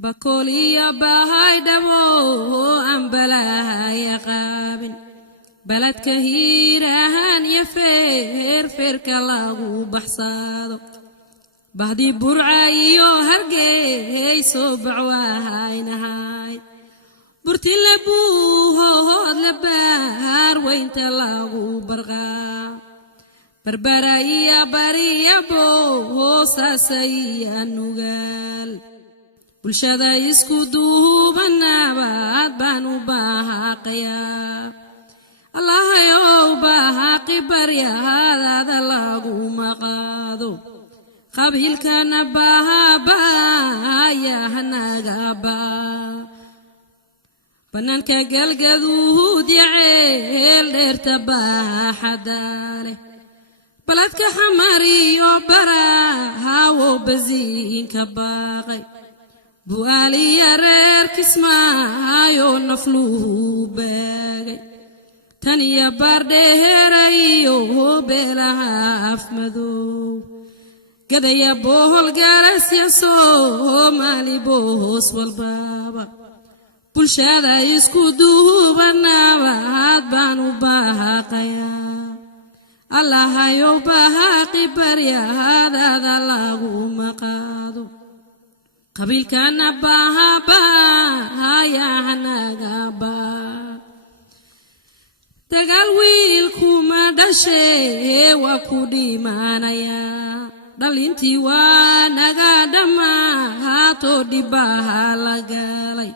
بكوليا باهاي دمو أنبلاها يقابن بلد كهيرهان يفير فيرك الله بحصادو بعدي برعايو هرقي صبع وهاي نهاي برتي لبوه لبهار وين تلاغو برغا بربرايا بريا بو ساسيا نوغال بلشدا يسكو دوبنا بانو باقيا الله يو باقي بريا هذا لاغو مقادو قبيل كان باها يا هناغا بنانك قلقذود يعيل ارتباها حداله بلدك حماري وبراها وبزين كباغي بوالي يرير كسمايو نفلوه باغي تانيا بارده رايو بلها افمدو قد يبوه القارس يسو مالي بوهوس والبابا بلشادا يسكو دوبنا وهاد بانو باقيا الله يو باقي بريا هذا لاغو مقادو قبيل كان باها يا هناغا تقال ويلكما دشي وكودي مانايا دالينتي واناغا دما هاتو ديباها لغالي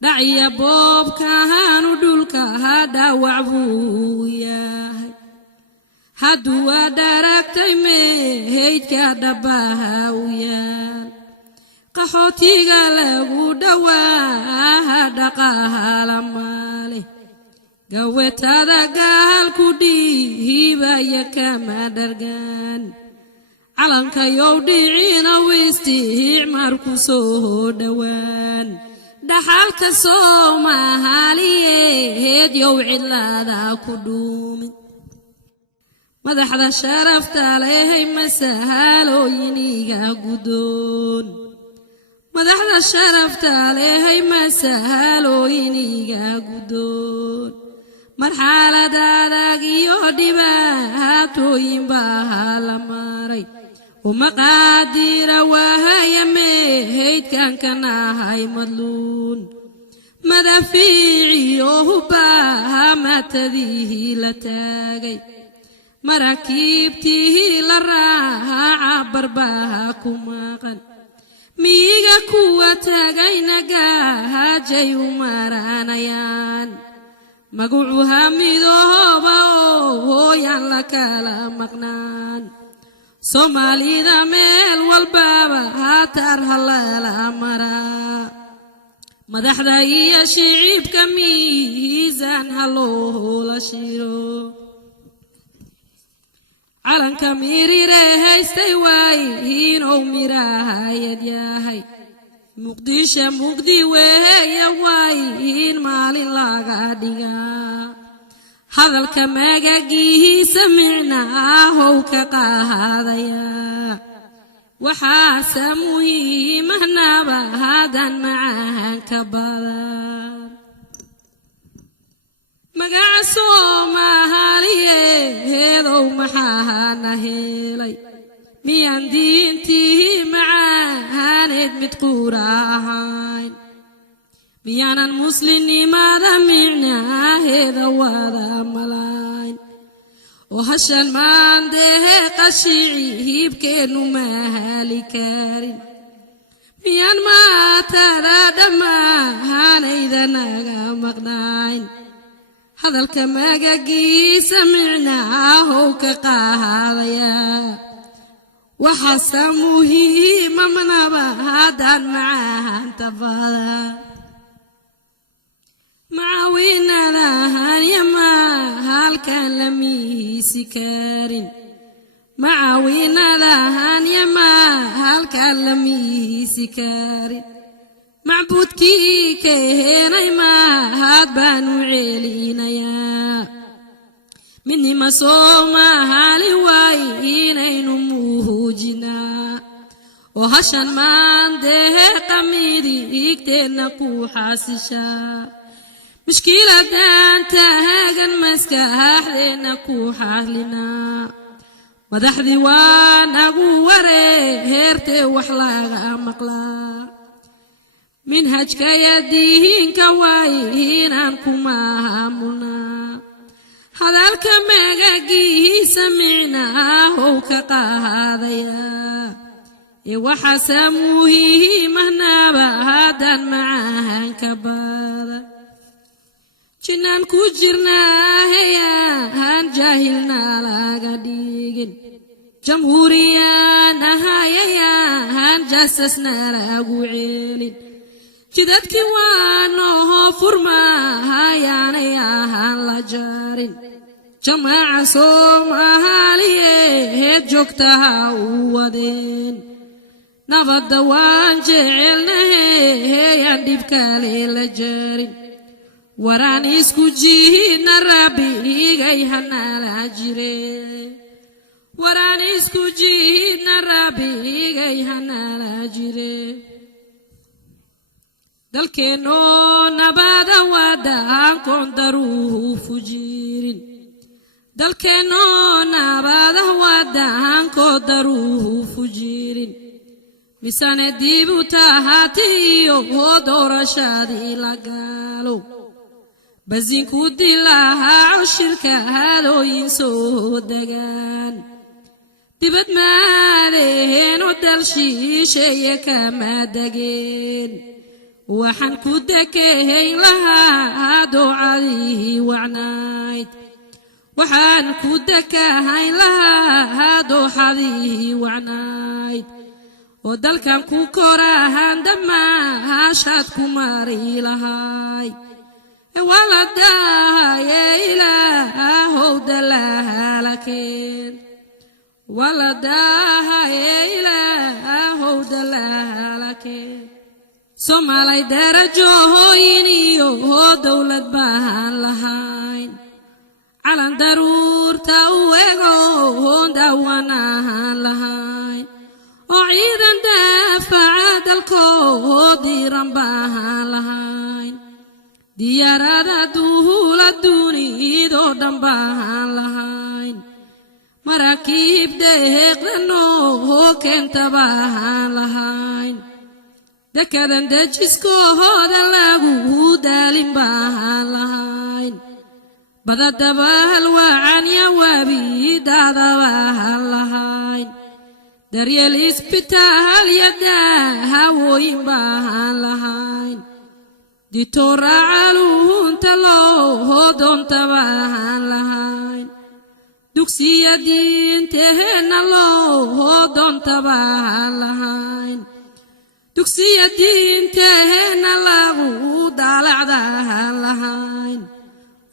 دعيا بوب كهانو دولكا هادا وعبويا هادوا داركتي ميهيدكا دباها ويا قحوتيغا لغو دواها دقاها لمالي قوتادا قال كوديهيبا يكاما درقان علنك يوديعينا ويستعماركو سوه دوان دحالك سوما هاليه يوعد لادا كدومي مدحدا شرفت عليه مسهالو ينيغا قدون مدحدا شرفت عليه مسهالو ينيغا قدون مرحالة دادا يودباتو ينباها لماري ومقادير وهاي ميهيد كان هاي مدلون مدافيعي وهباها ما تذيه لتاقي مراكيبتيه لراها عبر باها كماقا ميغا كوة تاقي نقاها جاي ومارانيان مقوعها ميدوهوبا ويان لكالا مقنان سومالي ذا ميل والبابا هاتار هلالا مرا مدحدا يا شعيب كميزان هلوه لشيرو علن كميري ريهيستي وايهين او ميراها يدياهي مقديشة مقدي وهي وايهين مالي لاغا ديغا هذا الكماجي سمعنا هو كقاهاذيا وحاسمه مهنا بهذا معاه كبار مقعسو ما هاليه هذو محاها نهيلي ميان دينتي معاه ندمت قراهاين ميانا المسلمين ماذا معنا هذا وهذا ملاين وهشان ما عنده قشيعي بكينو مهالي كارين ميان ما ترى دماهان إذا ناقا مقناين هذا الكماقي سمعنا هو كقاهاذيا وحسمه ممنا بهذا معاه انتفاذا معاوينا لها يما هالكان لميه سكارين معاوينا لها يما هالكان لميه سكارين معبودكي كهيني ما هاد بانو علينا يا مني ما صوما هالي وايين نموه جنا وهشان ما عنده قميدي midigteedna ku xaasishaa mushkiladan taagan maskaxdeena ku xalinaa madaxdii waan agu wareertay wax laga maqlaa minhajka yadiinka waayinaan ku maamulnaa hadalka magaciisa micnaa how ka qaadayaa waxa samuuhiimahnaba hadan macaanka baada jinnaan ku jirnaahayan jaahilnaa laga dhigin jamhuuriyaan ahayayan jaasasnaa lagu ceelin jidadkii waanoo furmaahayaanay ahaan la jaarin jamaaca soomaaliyeed joogtaha u wadeen nabadda waan jecelnaheyaan dhibkale la jaarin waraan isku jihinna rabbigay hanala jire waraan isku jihinna rabbigay hanala jire dalkeenoo nabada wadaan koon daruuhu fujirin dalkeenoo nabada wadaan koon daruuhu fujirin misane dibu tahaatiyo doorashadii la gaalo bazinku dilaha shirka halooyin soo degaan dibad maaleen oo dal shisheeye kama degeen waxaan ku dekehayn lahaa ducadii wacnayd waxaan ku dekahayn lahaa ducadii wacnayd oo dalkan ku korahan dhammaashaad ku mari lahay waladahaye ilaahow dalaalakeen waladahaye ilaahow dalaalakeen soomaalay darajooyin iyo dowlad baan lahayn calan daruurta u ego dawanaan lahayn oo ciidan daafaca dalkoodiiran baan lahayn diyaarada duhula dunidoo dhan baan lahayn maraakiib deeqdanoo keenta baan lahayn dekadan dejiskooda lagu daalin baan lahayn badadabahal wacan yawaabidaada baan lahayn daryeel isbitaal yadaahawooyin baan lahayn ditoraacaluunta loo doonta baan lahayn dugsiya diintehena loo doonta baan lahayn dugsiya diintehena lagu daalacdaan lahayn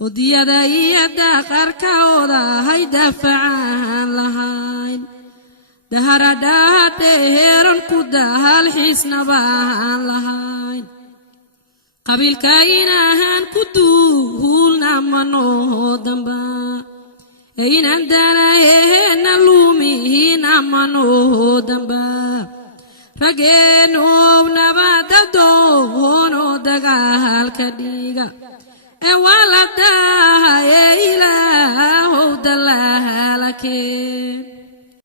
odiyada iyo daqarkooda hay dafacaan lahayn daharadhaha dheeran ku dahal xiisna baan lahayn qabiilka inahan ku duulna manoo damba inaan danahena luumihina manoo damba rageenoow nabada doono dagaalka dhiga waladahaye ilaahow dalaalakeen